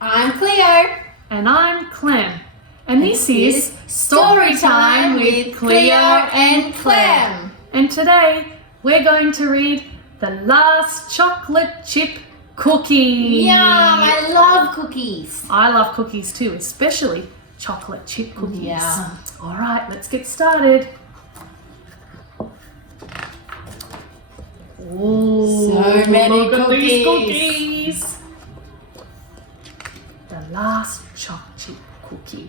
I'm Cleo. And I'm Clem. And this is Story Time with Cleo and Clem. And today we're going to read The Last Chocolate Chip Cookie. Yum, I love cookies. I love cookies too, especially chocolate chip cookies. Yeah. All right, let's get started. Ooh, So many look at these cookies. cookies. The last chocolate chip cookie.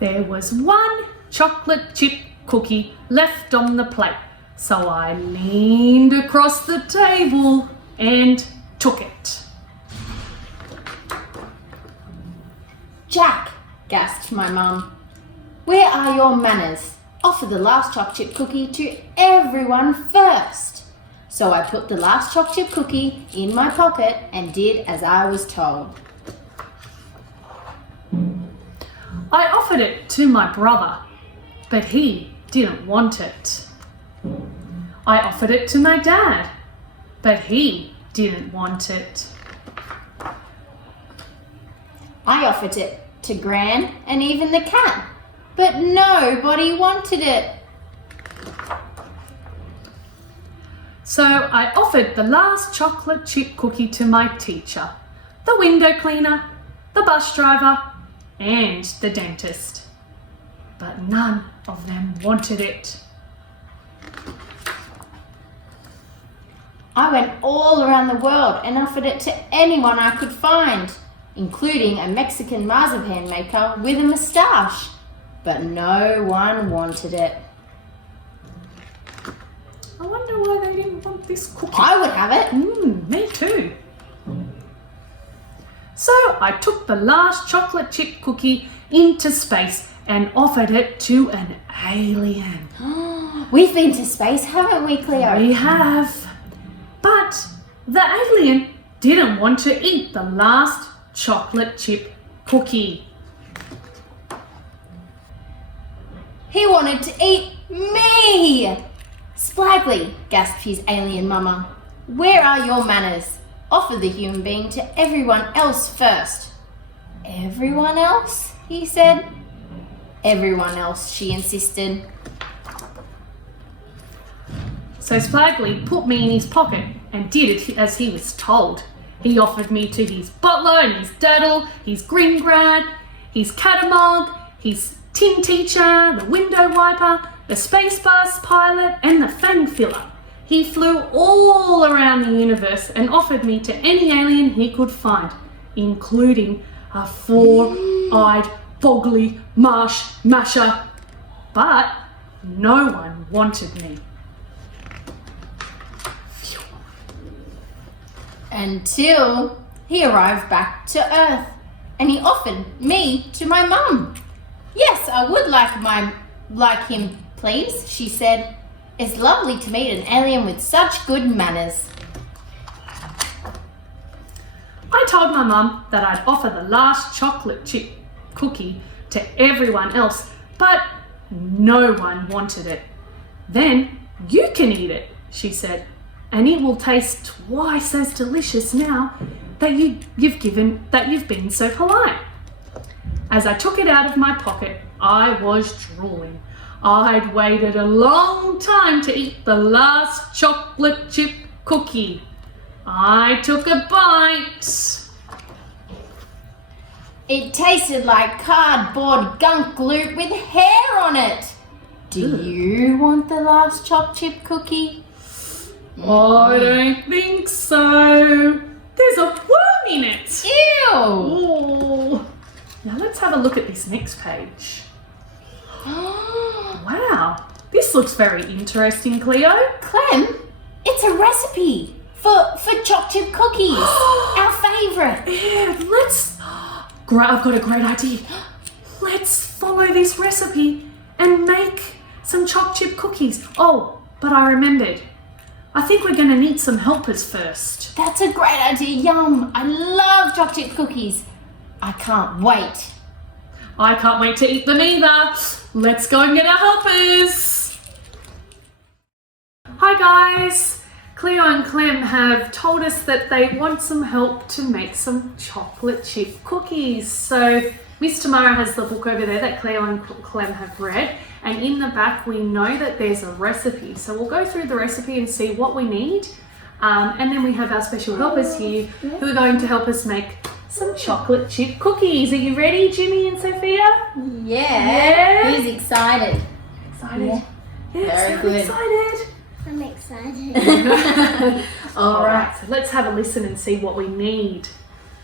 There was one chocolate chip cookie left on the plate, so I leaned across the table and took it. Jack, gasped my mum. Where are your manners? Offer the last chocolate chip cookie to everyone first. So I put the last chocolate chip cookie in my pocket and did as I was told. I offered it to my brother, but he didn't want it. I offered it to my dad, but he didn't want it. I offered it to Gran and even the cat, but nobody wanted it. So I offered the last chocolate chip cookie to my teacher, the window cleaner, the bus driver, and the dentist. But none of them wanted it. I went all around the world and offered it to anyone I could find, including a Mexican marzipan maker with a moustache, but no one wanted it. I wonder why they didn't want this cookie. I would have it. Me too. So I took the last chocolate chip cookie into space and offered it to an alien. We've been to space, haven't we, Cleo? We have. But the alien didn't want to eat the last chocolate chip cookie. He wanted to eat me! Splagly, gasped his alien mama. Where are your manners? Offer the human being to everyone else first. Everyone else? He said. Everyone else, she insisted. So Splagly put me in his pocket and did it as he was told. He offered me to his butler and his daddle, his green grad, his catamog, his tin teacher, the window wiper, the space bus pilot, and the fang filler. He flew all around the universe and offered me to any alien he could find, including a four-eyed, boggly marsh masher. But no one wanted me. Until he arrived back to Earth and he offered me to my mum. Yes, I would like him, please, she said. It's lovely to meet an alien with such good manners. I told my mum that I'd offer the last chocolate chip cookie to everyone else, but no one wanted it. Then you can eat it, she said, and it will taste twice as delicious now that you've been so polite. As I took it out of my pocket, I was drooling. I'd waited a long time to eat the last chocolate chip cookie. I took a bite. It tasted like cardboard gunk loop with hair on it. Do you want the last chocolate chip cookie? I don't think so. There's a worm in it. Ew! Oh. Now let's have a look at this next page. Wow, this looks very interesting, Cleo. Clem, it's a recipe for chocolate chip cookies, our favourite. Yeah, I've got a great idea. Let's follow this recipe and make some chocolate chip cookies. Oh, but I remembered. I think we're going to need some helpers first. That's a great idea, yum. I love chocolate chip cookies. I can't wait. I can't wait to eat them either. Let's go and get our helpers. Hi guys. Cleo and Clem have told us that they want some help to make some chocolate chip cookies. So Miss Tamara has the book over there that Cleo and Clem have read, and in the back we know that there's a recipe. So we'll go through the recipe and see what we need, and then we have our special helpers here who are going to help us make some chocolate chip cookies. Are you ready, Jimmy and Sophia? Yeah. Who's excited? Excited? Yeah. Yes, Very I'm good. excited. I'm excited. All right, so let's have a listen and see what we need.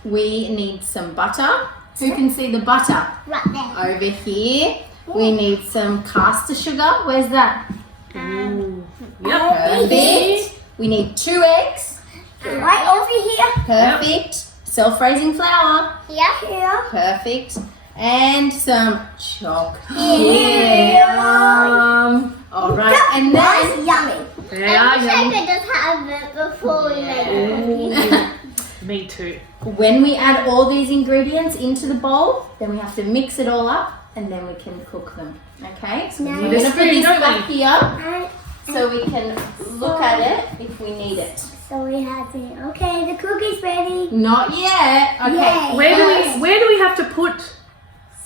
We need some butter. Who can see the butter? Right there. Over here. We need some caster sugar. Where's that? Ooh. Perfect. We need 2 eggs. Right over here. Perfect. Self-raising flour. Here. Perfect. And some chocolate. All right. And then That's yummy. They are I wish I yummy. could just have it before we make the cookies. Me too. when we add all these ingredients into the bowl, then we have to mix it all up and then we can cook them. Okay? So Now we're we going to need a put spoon, this don't back we? here so we can look at it if we need it. So we have to. Okay, the cookie's ready. Not yet. Okay. Yay. Where do we have to put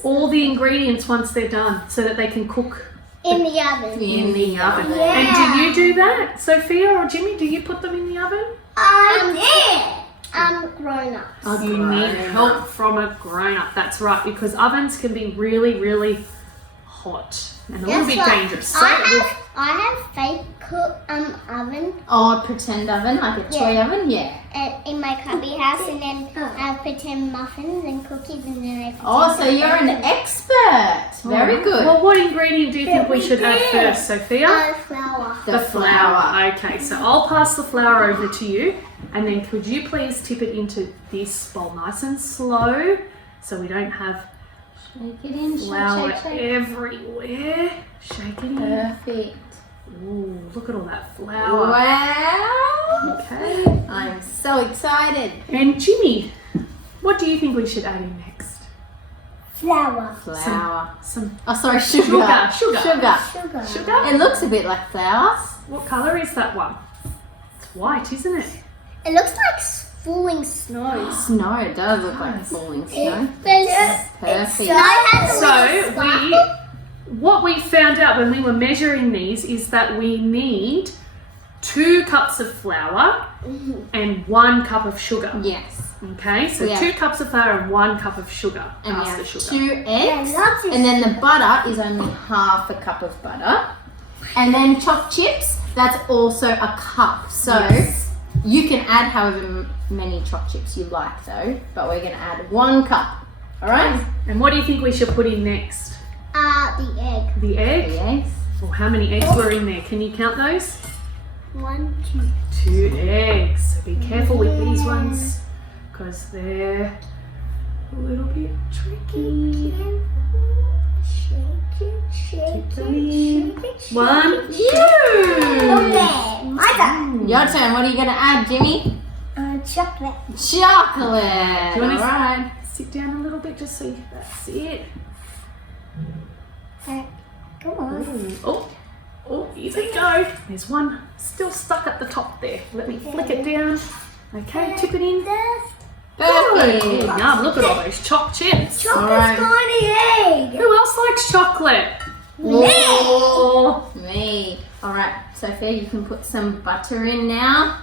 all the ingredients once they're done so that they can cook In the oven. In the oven. Yeah. And do you do that, Sophia or Jimmy? Do you put them in the oven? I'm grown up. You need help from a grown-up. That's right, because ovens can be really, really hot and a little bit dangerous. So I have fake oven Oh, a pretend oven, like a toy oven? Yeah. in my cubby house, and then I pretend muffins and cookies, and then I pretend. Oh, so you're an expert. Very good. Well, what ingredient do you think we should add first, Sophia? Flour. The flour. Okay, so I'll pass the flour over to you, and then could you please tip it into this bowl nice and slow so we don't have Shake it in. flour Shake. everywhere. Shake it in. Perfect. Ooh, look at all that flour. Wow. Okay. I'm so excited. And Jimmy, what do you think we should add in next? Flour. Flour. Some Oh, sorry, sugar. Sugar. sugar. It looks a bit like flour. What colour is that one? It's white, isn't it? It looks like falling snow. Snow. It does look like falling snow. Perfect. So what we found out when we were measuring these is that we need 2 cups of flour and 1 cup of sugar. Yes. Okay, so Yeah. 2 cups of flour and 1 cup of sugar. And we That's the have sugar. 2 eggs. Yeah, lots of And then the butter is only half a cup of butter. And then chopped chips, that's also a cup. So you can add however many chopped chips you like though, but we're going to add 1 cup. All right? And what do you think we should put in next? the egg. The egg? The eggs. Well, how many eggs were in there? Can you count those? 1, 2 eggs. So be careful with these ones because they're a little bit tricky. 2. Shake it. 1, 2. Okay, my turn. Your turn. What are you going to add, Jimmy? Chocolate. Chocolate. Do you want to All right. sit down a little bit just so that's it? Come on. Oh, here we go. There's one still stuck at the top there. Let me flick it down. Okay, tip it in. Perfect. Yum, look at all those chopped chips. Chocolate's going in the egg. Who else likes chocolate? Oh. Me. All right, Sophia, you can put some butter in now.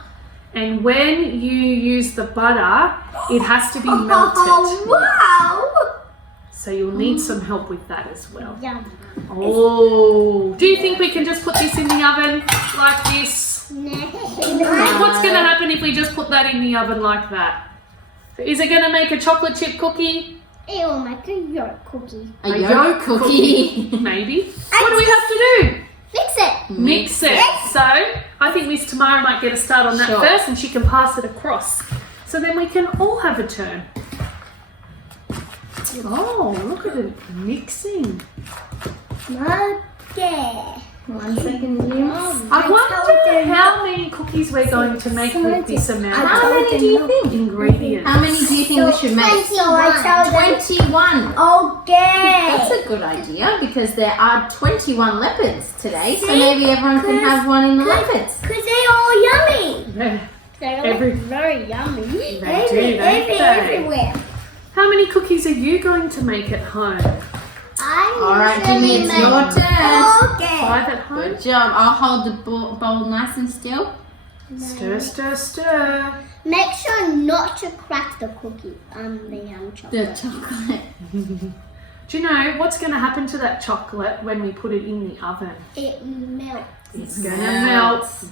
And when you use the butter, it has to be melted. Oh, wow. So you'll need some help with that as well. Yum. Oh, do you think we can just put this in the oven like this? What's going to happen if we just put that in the oven like that? Is it going to make a chocolate chip cookie? It will make a yolk cookie. A yolk cookie. Maybe. What do we have to do? Mix it. Mix it. So I think Miss Tamara might get a start on that Sure. first and she can pass it across. So then we can all have a turn. Oh, look at it mixing. Okay. 1 second, Jim. I wonder how many cookies we're going to make with this amount How of many do you think? ingredients. How many do you think we should make? So I tell them. 21. Okay. That's a good idea because there are 21 leopards today, so maybe everyone can have one in the leopards. Because they're all yummy. Yeah, They're very yummy. they do, don't they? Everywhere. How many cookies are you going to make at home? All right, Jimmy, it's your turn. Okay. 5 at home? Good job. I'll hold the bowl nice and still. Stir, stir, stir. Make sure not to crack the cookie. The chocolate. The chocolate. Do you know what's going to happen to that chocolate when we put it in the oven? It melts. It's going to melt. It's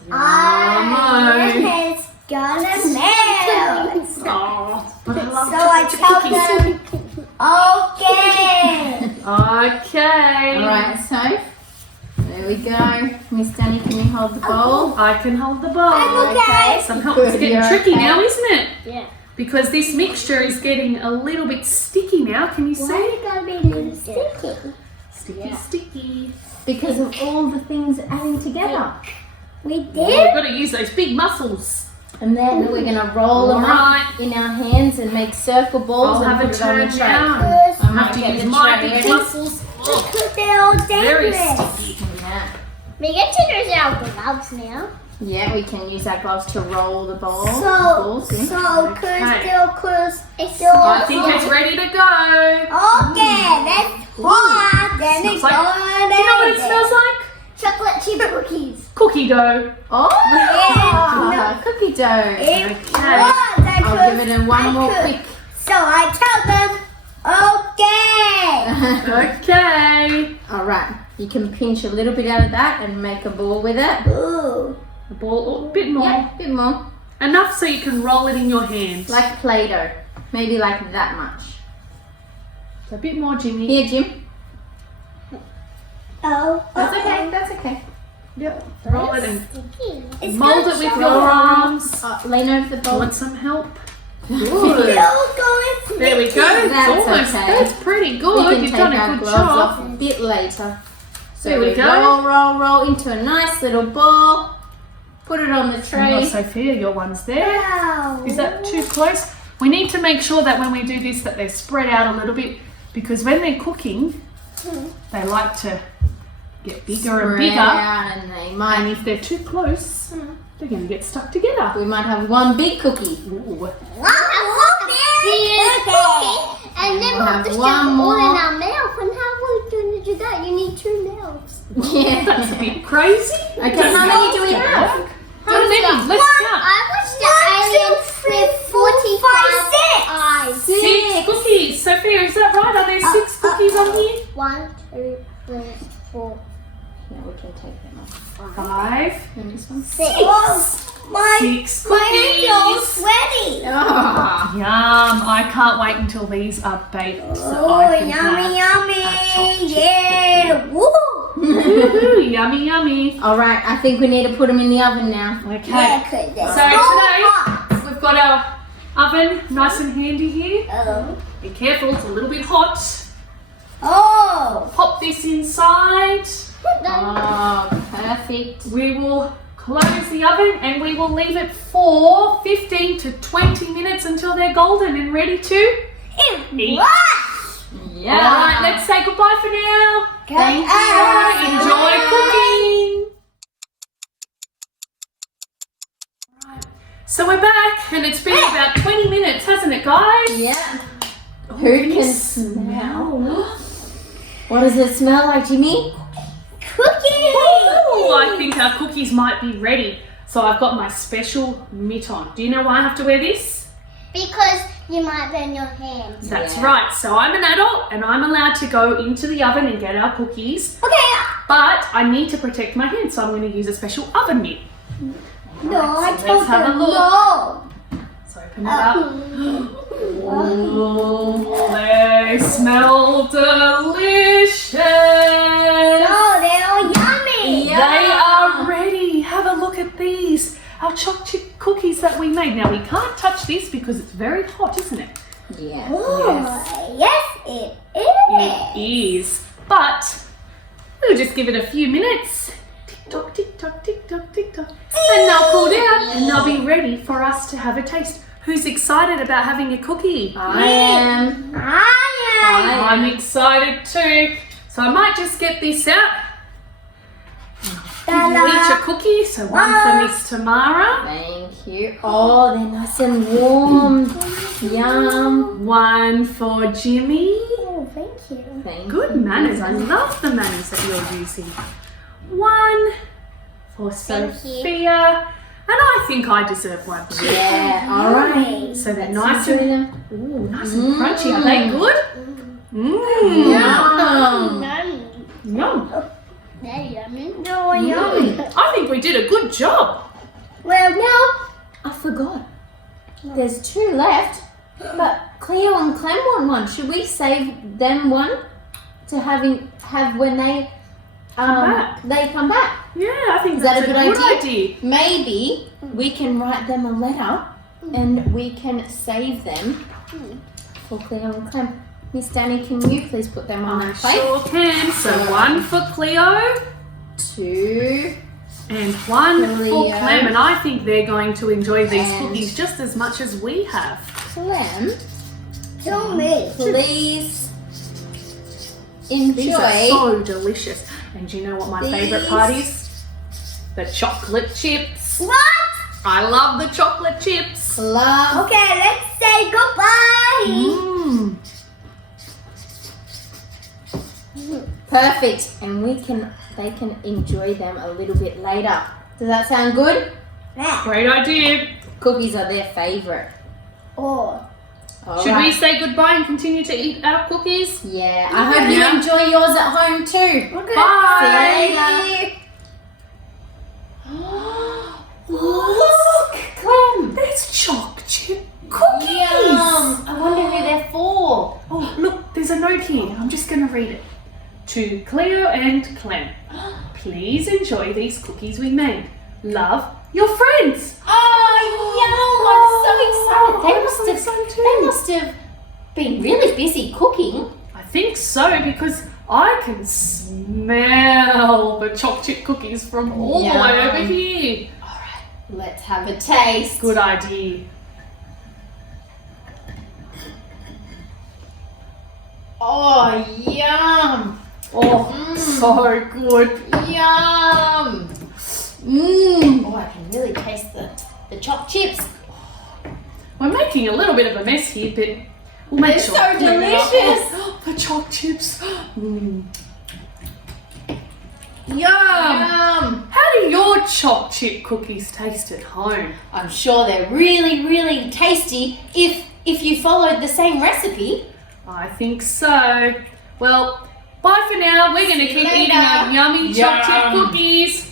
gonna melt. Oh, but I love So I chocolate tell cookies. them, okay. Okay. All right, so there we go. Miss Danny, can you hold the bowl? I can hold the bowl. Okay. Some help. It's getting You're tricky okay. now, isn't it? Yeah. Because this mixture is getting a little bit sticky now. Can you Why see? it gotta be a little sticky? Sticky, sticky. Because of all the things adding together. We Oh, we've did? got to use those big muscles. And then we're going to roll them Right. up in our hands and make circle balls I'll and have a put it on the turn tray. now. Because I might Have to get use the my tray big ready. muscles. they're all Very dangerous. sticky. Yeah. We get to use our gloves now. Yeah, we can use our gloves to roll the balls in. Okay. It's I think it's ready to go. Okay, that's hot. Then Smells it's like- going Do you know what it smells like? Chocolate chip cookies. Cookie dough. Oh, Yeah. cookie dough. It Okay. was. I'll give it one more quick. So I tell them, okay. Okay. All right, you can pinch a little bit out of that and make a ball with it. Ooh. A ball, a bit more. Yeah, a bit more. Enough so you can roll it in your hand. Like Play-Doh. Maybe like that much. A bit more, Jimmy. Here, Jim. Oh, That's okay, that's okay. Yep. Roll it and It's mold it with your arms. Lean over the bowl. Want some help? Good. There we go. That's It's almost. okay. That's pretty We good. can You've take done our a good gloves job. off a bit later. So There we go. roll into a nice little ball. Put it on the Oh, tray. Sophia, your one's there. Wow. Is that too close? We need to make sure that when we do this that they're spread out a little bit because when they're cooking, they like to get bigger and Spread bigger. out and they And might. if they're too close, they're going to get stuck together. We might have one big cookie. Ooh. And then We'll we'll have just one jump all more. in our mouth. And how are we going to do that? You need 2 mouths. Yeah. That's a bit crazy. Okay, how many do we have? How many? Let's count. I watched the alien with 45 eyes. 6 cookies. Sophia, is that right? Are there 6 cookies on here? 1, 2, 3, 4, Yeah, we can take them off. 5, And this one. 6. Oh, my 6 hands are cookies. sweaty. Oh. Yum! I can't wait until these are baked so Oh, I can yummy, have yummy. Yeah. Woo. Woohoo! Yummy, yummy. All right, I think we need to put them in the oven now. Okay. Yeah, 'cause they're So today we've got our oven nice and handy here. Oh. Be careful, it's a little bit hot. Oh. Pop this inside. Oh, perfect. We will close the oven and we will leave it for 15 to 20 minutes until they're golden and ready to eat. Yeah. All right, let's say goodbye for now. Thank you. Enjoy cooking. Right. So we're back and it's been about 20 minutes, hasn't it, guys? Yeah. Oh, Who can smell? What does it smell like, Jimmy? Cookie. Oh, I think our cookies might be ready. So I've got my special mitt on. Do you know why I have to wear this? Because you might burn your hands. That's Yeah. right. So I'm an adult and I'm allowed to go into the oven and get our cookies. Okay. But I need to protect my hands, so I'm going to use a special oven mitt. No, I so told let's have a them look. no. So open it up. Oh, they smell delicious. Oh, they're all yummy. They are ready. Have a look at these. Our chocolate chip cookies that we made. Now we can't touch this because it's very hot, isn't it? Yeah. Oh, yes, it is. It is. But we'll just give it a few minutes tick-tock, tick-tock, tick-tock, tick-tock. And they'll cool down and they'll be ready for us to have a taste. Who's excited about having a cookie? I am. I'm excited too. So I might just get this out. Give you each a cookie. So one for Miss Tamara. Thank you. Oh, they're nice and warm. Yum. One for Jimmy. Oh, thank you. Thank Good you. manners. I love the manners that you're using. One for Thank you. Sophia. And I think I deserve one too. Yeah, all right. So they're Let's nice enjoy and, them. ooh, nice and crunchy. Are they good? Yum. Yum. They're yummy. Oh, yummy. I think we did a good job. Well, now I forgot. There's 2 left, but Cleo and Clem want one. Should we save them one to have when they back? They come back. Yeah, I think Is that that's a good idea? Maybe we can write them a letter and we can save them for Cleo and Clem. Miss Danny, can you please put them on I that plate? sure can. So one for Cleo 2. and one for Cleo. Clem. And I think they're going to enjoy these And- cookies just as much as we have. Clem, Show me. please These are enjoy. so delicious. And do you know what my favourite These- part is? The chocolate chips. What? I love the chocolate chips. Love. Okay, let's say goodbye. Mmm. Perfect. And they can enjoy them a little bit later. Does that sound good? Yeah. Great idea. Cookies are their favourite. Oh. Should we say goodbye and continue to eat our cookies? Yeah. I hope you enjoy yours at home too. Okay. Bye. See you later. Look, Clem. There's choc chip cookies. Yum. I wonder who they're for. Oh, look, there's a note here. I'm just going to read it. To Cleo and Clem, please enjoy these cookies we made. Love, your friends. Oh, yum. I'm so excited. I'm so excited too. They must have been really busy cooking. I think so because I can smell the choc chip cookies from all the way over here. Let's have a taste. Good idea. Oh, yum. Oh, so good. Yum. Mmm. Oh, I can really taste the chopped chips. We're making a little bit of a mess here, but we'll make They're sure. so to clean it up. delicious. Oh, the choc chips. Mm. Yum. Yum. How do your choc chip cookies taste at home? I'm sure they're really, really tasty if you followed the same recipe. I think so. Well, bye for now. We're going to keep Later. eating our yummy choc chip Yum. cookies.